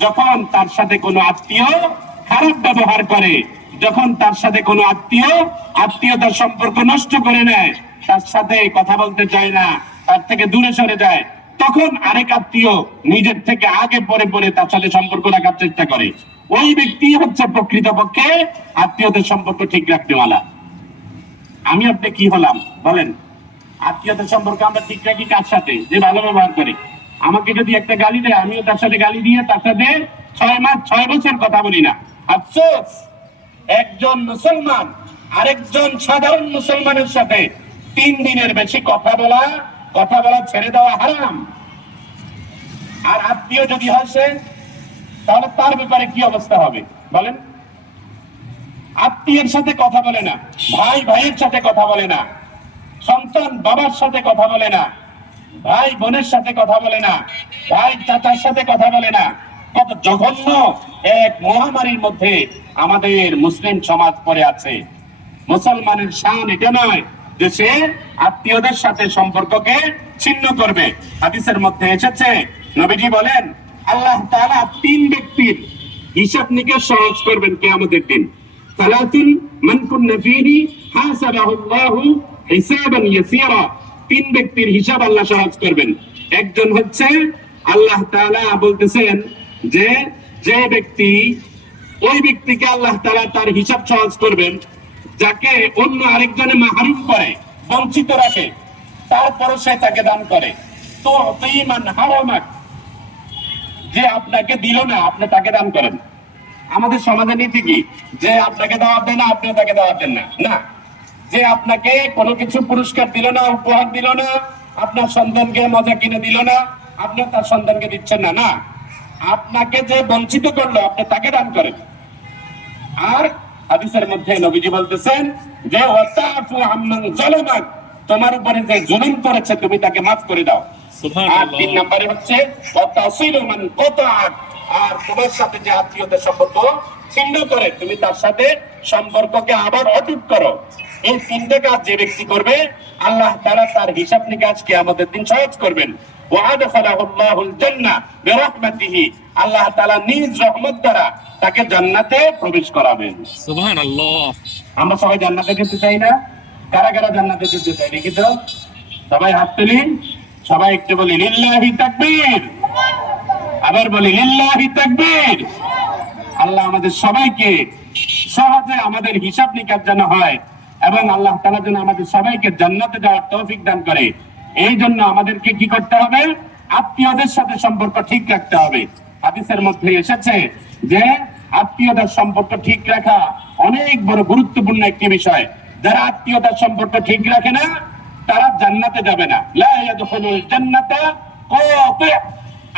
যখন তার সাথে কোনো আত্মীয় খারাপ ব্যবহার করে, যখন তার সাথে কোনো আত্মীয় আত্মীয়তার সম্পর্ক নষ্ট করে নেয়, তার সাথে কথা বলতে চায় না, তার থেকে দূরে সরে যায়, তখন আরেক আত্মীয় নিজের থেকে আগে পরে পরে তার সাথে সম্পর্ক রাখার চেষ্টা করে। ওই ব্যক্তি হচ্ছে প্রকৃতপক্ষে আত্মীয়দের সম্পর্ক ঠিক রাখতেওয়ালা আমি আপনি কি হলাম? বলেন। আত্মীয়তার সম্পর্ক আমরা ঠিক রাখি কার সাথে? যে ভালো ব্যবহার করে। আমাকে যদি একটা গালি দেয়, আমিও তার সাথে গালি দিয়ে তার সাথে ছয় মাস, ছয় বছর কথা বলি না। আফসোস! একজন মুসলমান, আরেকজন সাধারণ মুসলমানের সাথে তিন দিনের বেশি কথা বলা কথা বলা ছেড়ে দেওয়া হারাম। আর আত্মীয় যদি হয় সে, তাহলে তার ব্যাপারে কি অবস্থা হবে? বলেন। আত্মীয়ের সাথে কথা বলে না ভাই ভাইয়ের সাথে কথা বলে না। সন্তান বাবার সাথে কথা বলে না। ভাই বোনের সাথে কথা বলে না। ভাই চাচার সাথে কথা বলে না। কত জঘন্য এক মহামারীর মধ্যে আমাদের মুসলিম সমাজ পড়ে আছে। মুসলমানের শান এটা নয় যে সে আত্মীয়দের সাথে সম্পর্ককে ছিন্ন করবে। হাদিসের মধ্যে এসেছে, নবীজি বলেন, আল্লাহ তাআলা তিন ব্যক্তির হিসাব নিকাশ সহজ করবেন কিয়ামতের দিন। সালাতুন মান কুন্না হাসাবাহুল্লাহু হিসাবান ইয়াসীরা, তিন ব্যক্তির হিসাব আল্লাহ সহজ করবেন। একজন হচ্ছে আল্লাহ তাআলা বলতেছেন যে যে ব্যক্তি, ওই ব্যক্তিকে আল্লাহ তাআলা তার হিসাব সহজ করবেন, যাকে অন্য আরেকজনে মাহরুম করে, বঞ্চিত রাখে, তারপরও সে তাকে দান করে। তো হারামাক, যে আপনাকে দিল না, আপনি তাকে দান করেন। আমাদের সমাজের নীতি কি? যে আপনাকে দাওয়াত দেন না আপনি তাকে দাওয়াত দেন না। না। যে আপনাকে কোনো কিছু পুরস্কার দিল না উপহার দিল না আপনার সন্তানকে মজা কিনে দিল না আপনি তার সন্তানকে দিচ্ছেন না না। আপনাকে যে বঞ্চিত করল আপনি তাকে দান করেন। আর হাদিসের মধ্যে নবীজি বলতেছেন যে ওয়াতাফু আম্মান জালামাক তোমার উপরে যে জুলুম করেছে তুমি তাকে মাফ করে দাও। আর তিন নম্বরে হচ্ছে ওয়াতাসিলু মান কাতাআক আর তোমার সাথে যে আত্মীয়তার সম্পর্ক ছিন্ন করে তুমি তার সাথে সম্পর্ককে আবার অটুট করো। এই তিনটে কাজ যে ব্যক্তি করবে আল্লাহ তাআলা তার হিসাব নিকাশ কিয়ামতের দিন সহজ করবেন। আল্লাহ তাআলা নিজ রহমত দ্বারা তাকে জান্নাতে প্রবেশ করাবেন। আমরা সবাই জান্নাতে যেতে চাই না? কারা কারা জান্নাতে যেতে চাই দেখি তো? সবাই হাত তুলি। সবাই একটু বলি লিল্লাহি তাকবীর। আবার বলি লিল্লাহি তাকবীর। আল্লাহ আমাদের সবাইকে সহজে আমাদের হিসাব নিকাশ যেন হয়। এবং আল্লাহ তাআলা যেন আমাদের সবাইকে জান্নাতে যাওয়ার তৌফিক দান করে। এই জন্য আমাদেরকে কি করতে হবে? আত্মীয়দের সাথে সম্পর্ক ঠিক রাখতে হবে। হাদিসের মধ্যে এসেছে যে আত্মীয়তার সম্পর্ক ঠিক রাখা অনেক বড় গুরুত্বপূর্ণ একটি বিষয়। যারা আত্মীয়তার সম্পর্ক ঠিক রাখে না, তারা জান্নাতে যাবে না। জান্নাতা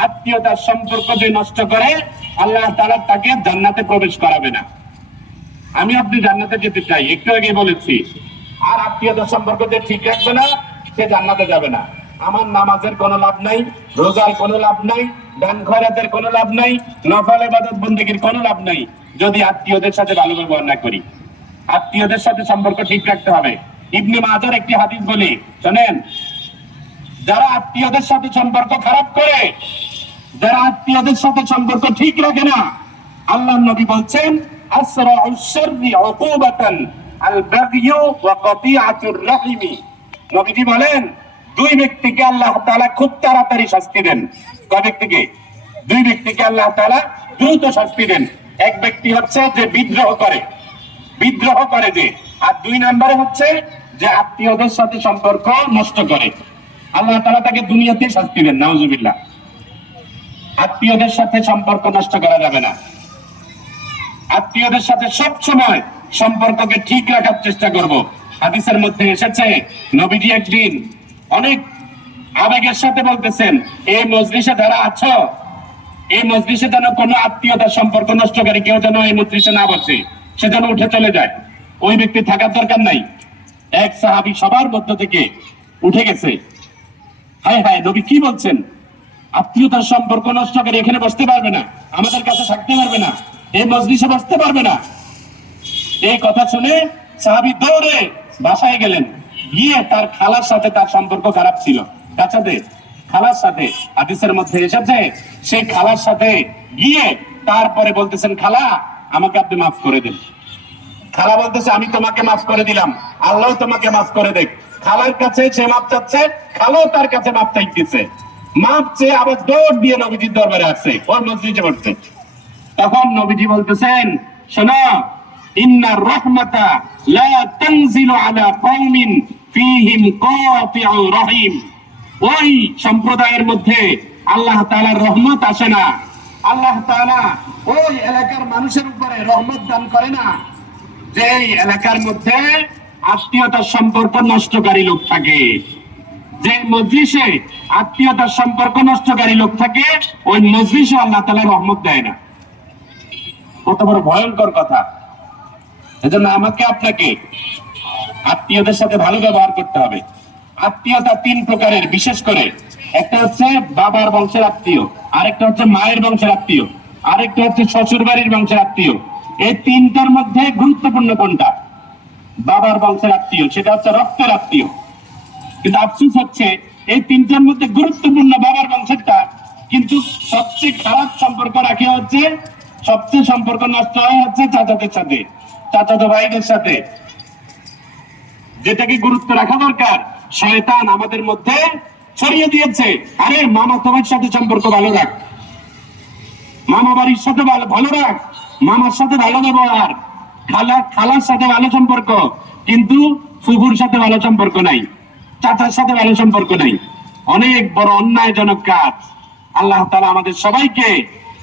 আত্মীয়তার সম্পর্ক যে নষ্ট করে, আল্লাহ তাআলা তাকে জান্নাতে প্রবেশ করাবে না। আমি আপনি জান্নাতে যেতে চাই, একটু আগে বলেছি। আর আত্মীয়তার সম্পর্ক যে ঠিক রাখবে না, সে জান্নাতে যাবে না। আমার নামাজের কোনো লাভ নাই, রোজার কোনো লাভ নাই দান খয়রাতের কোনো লাভ নাই, নফল ইবাদত বন্দেগীর কোনো লাভ নাই, যদি আত্মীয়দের সাথে ভালো ব্যবহার না করি। আত্মীয়দের সাথে সম্পর্ক ঠিক রাখতে হবে। ইবনে মাজার একটি হাদিস বলি, শোনেন, যারা আত্মীয়দের সাথে সম্পর্ক খারাপ করে, যারা আত্মীয়দের সাথে সম্পর্ক ঠিক রাখে না আল্লাহ নবী বলছেন উকুবাতান আল বাগয়ু ওয়া কাতিআতুর রাহিমি নবীজি বলেন, দুই ব্যক্তিকে আল্লাহ খুব তাড়াতাড়ি শাস্তি দেন। ব্যক্তিকে? দুই ব্যক্তিকে আল্লাহ দ্রুত শাস্তি দেন। এক ব্যক্তি হচ্ছে যে বিদ্রোহ করে। বিদ্রোহ করে যে। আর দুই নম্বরে হচ্ছে যে আত্মীয়দের সাথে সম্পর্ক নষ্ট করে। আল্লাহ তাআলা তাকে দুনিয়াতে শাস্তি দেন, নাউজুবিল্লাহ। আত্মীয়দের সাথে সম্পর্ক নষ্ট করা যাবে না। আত্মীয়দের সাথে সব সময় সম্পর্ককে ঠিক রাখার চেষ্টা করব। হাদিসের মধ্যে এসেছে, নবীজি একদিন অনেক আবেগের সাথে বলতেছেন এই মজলিসে যারা আছো এই মজলিসে যেন কোনো আত্মীয়তার সম্পর্ক নষ্টকারী কেউ যেন এই মজলিসে না বসে, সে যেন উঠে চলে যায়। ওই ব্যক্তি থাকার দরকার নাই। এক সাহাবি সবার মধ্য থেকে উঠে গেছে। হায় হায়, নবী কি বলছেন? আত্মীয়তার সম্পর্ক নষ্ট করে এখানে বসতে পারবে না, আমাদের কাছে থাকতে পারবে না। এই মজলিসে বসতে পারবে না। এই কথা শুনে সাহাবি দৌড়ে বাসায় গেলেন। গিয়ে তার খালার সাথে তার সম্পর্ক খারাপ ছিল। সাথে খালার সাথে হাদিসের মধ্যে এসেছে, সেই খালার সাথে গিয়ে তারপরে বলতেছেন, খালা, আমাকে আপনি মাফ করে দিন। খালা বলতেছে, আমি তোমাকে মাফ করে দিলাম। আল্লাহ তোমাকে মাফ করে দেখ। খালার কাছে সে মাপ চাচ্ছে, খালাও তার কাছে মাপ চাইতেছে। মাপ চেয়ে আবার দৌড় দিয়ে নবীজির দরবারে আসছে। ওর মসজিদে পড়ছে তখন নবীজি বলতেছেন, শোনো ইন্নার রহমাতা লা আলা কওমিন ফীহিম রহিম। ওই সম্প্রদায়ের মধ্যে আল্লাহ তাআলার রহমত আসে না। আল্লাহ তাআলা ওই এলাকার মানুষের উপরে রহমত দান করে না। যে এলাকার মধ্যে আত্মীয়তার সম্পর্ক নষ্টকারী লোক থাকে। যে মজলিসে আত্মীয়তার সম্পর্ক নষ্টকারী লোক থাকে, ওই মজলিসে আল্লাহ তাআলা রহমত দেয় না। কত বড় ভয়ঙ্কর কথা। এজন্য আমাকে আপনাকে আত্মীয়দের সাথে ভালো ব্যবহার করতে হবে। আত্মীয়তা তিন প্রকারের, বিশেষ করে একটা হচ্ছে বাবার বংশের আত্মীয়, আরেকটা হচ্ছে মায়ের বংশের আত্মীয়, আরেকটা হচ্ছে শ্বশুর বাড়ির বংশের আত্মীয়। এই তিনটার মধ্যে গুরুত্বপূর্ণ কোনটা? বাবার বংশের আত্মীয়, সেটা হচ্ছে রক্তের আত্মীয়। কিন্তু আফসোস হচ্ছে, এই তিনটার মধ্যে গুরুত্বপূর্ণ বাবার বংশেরটা কিন্তু সবচেয়ে খারাপ সম্পর্ক রাখে হচ্ছে সবচেয়ে সম্পর্ক নষ্ট হয় হচ্ছে চাচাদের সাথে, চাচাতো ভাইদের সাথে। যেটাকে গুরুত্ব রাখা দরকার, শয়তান আমাদের মধ্যে ছড়িয়ে দিয়েছে। আরে মামা, তোমার সাথে সম্পর্ক ভালো রাখ। মামা বাড়ির সাথে ভালো রাখ। মামার সাথে ভালো ব্যবহার। খালা খালার সাথে ভালো সম্পর্ক। কিন্তু ফুফুর সাথে ভালো সম্পর্ক নাই। চাচার সাথে ভালো সম্পর্ক নাই। অনেক বড় অন্যায়জনক কাজ। আল্লাহ তাআলা আমাদের সবাইকে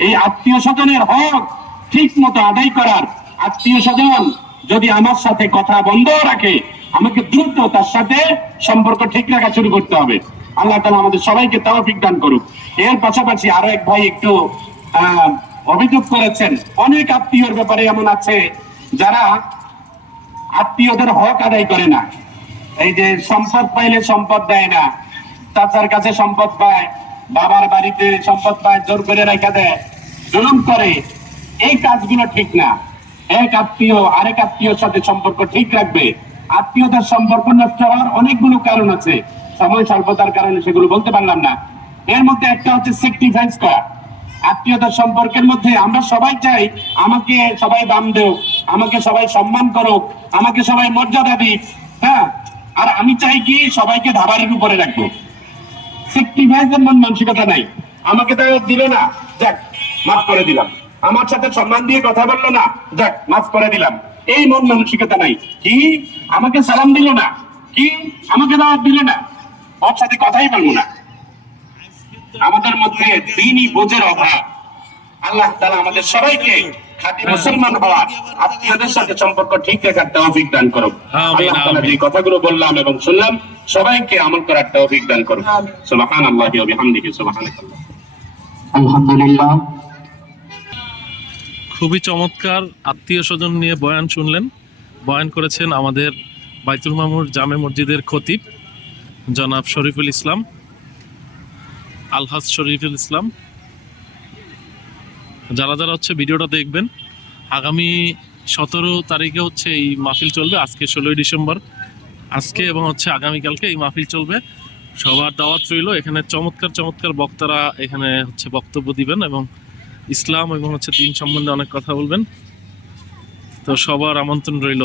এই আত্মীয় স্বজনের হক ঠিক মতো আদায় করার আত্মীয় স্বজন যদি আমার সাথে কথা বন্ধ রাখে, আমাকে দ্রুত তার সাথে সম্পর্ক ঠিক রাখা শুরু করতে হবে। আল্লাহ তালা আমাদের সবাইকে তৌফিক দান করুক। এর পাশাপাশি আরও এক ভাই একটু অভিযোগ করেছেন। অনেক আত্মীয়র ব্যাপারে এমন আছে যারা আত্মীয়দের হক আদায় করে না। এই যে সম্পদ পাইলে সম্পদ দেয় না, চাচার কাছে সম্পদ পায়, বাবার বাড়িতে সম্পদ পায়, জোর করে রেখে দেয়। জুলুম করে, এই কাজগুলো ঠিক না। এক আত্মীয়, আরেক আত্মীয়র সাথে সম্পর্ক ঠিক রাখবে। আত্মীয়তার সম্পর্ক নষ্ট হওয়ার অনেকগুলো কারণ আছে। সময় স্বল্পতার কারণে সেগুলো বলতে পারলাম না। এর মধ্যে একটা হচ্ছে সেক্রিফাইস করা। আত্মীয়তার সম্পর্কের মধ্যে আমরা সবাই চাই, আমাকে সবাই দাম দেও, আমাকে সবাই সম্মান করুক, আমাকে সবাই মর্যাদা দিক হ্যাঁ? আর আমি চাই কি সবাইকে ধাবারের উপরে রাখব। সেক্রিফাইসের মন মানসিকতা নাই। আমাকে তো দিল না। যাক মাফ করে দিলাম। আমার সাথে সম্মান দিয়ে কথা বলল না। যাক মাফ করে দিলাম। এই মন মানসিকতা নাই। কি? আমাকে সালাম দিল না? কি? আমাকে দাওয়াত দিল না? ওর সাথে কথাই বলব না। আমাদের মধ্যে দিনই বোঝের অভাব। আল্লাহ তাআলা আমাদের সবাইকে খাঁটি মুসলমান হওয়ার আত্মীয়দের সাথে সম্পর্ক ঠিক রাখার তৌফিক দান করুন আমিন, আল্লাহ আমিন। যে কথাগুলো বললাম এবং শুনলাম সবাইকে আমল করার তৌফিক দান করুন সুবহানাল্লাহি ওয়া বিহামদিহি সুবহানাল্লাহ আলহামদুলিল্লাহ। খুবই চমৎকার আত্মীয় স্বজন নিয়ে বয়ান শুনলেন। বয়ান করেছেন আমাদের বাইতুল মামুর জামে মসজিদের খতিব, জনাব শরীফুল ইসলাম, আলহাজ শরীফুল ইসলাম। যারা যারা হচ্ছে ভিডিওটা দেখবেন, আগামী সতেরো তারিখে হচ্ছে এই মাহফিল চলবে, আজকে ষোলোই ডিসেম্বর। আজকে এবং হচ্ছে আগামীকালকে এই মাহফিল চলবে। সবার দাওয়াত রইল। এখানে চমৎকার চমৎকার বক্তারা এখানে হচ্ছে বক্তব্য দিবেন এবং ইসলাম এবং হচ্ছে দিন সম্বন্ধে অনেক কথা বলবেন। তো সবার আমন্ত্রণ রইল।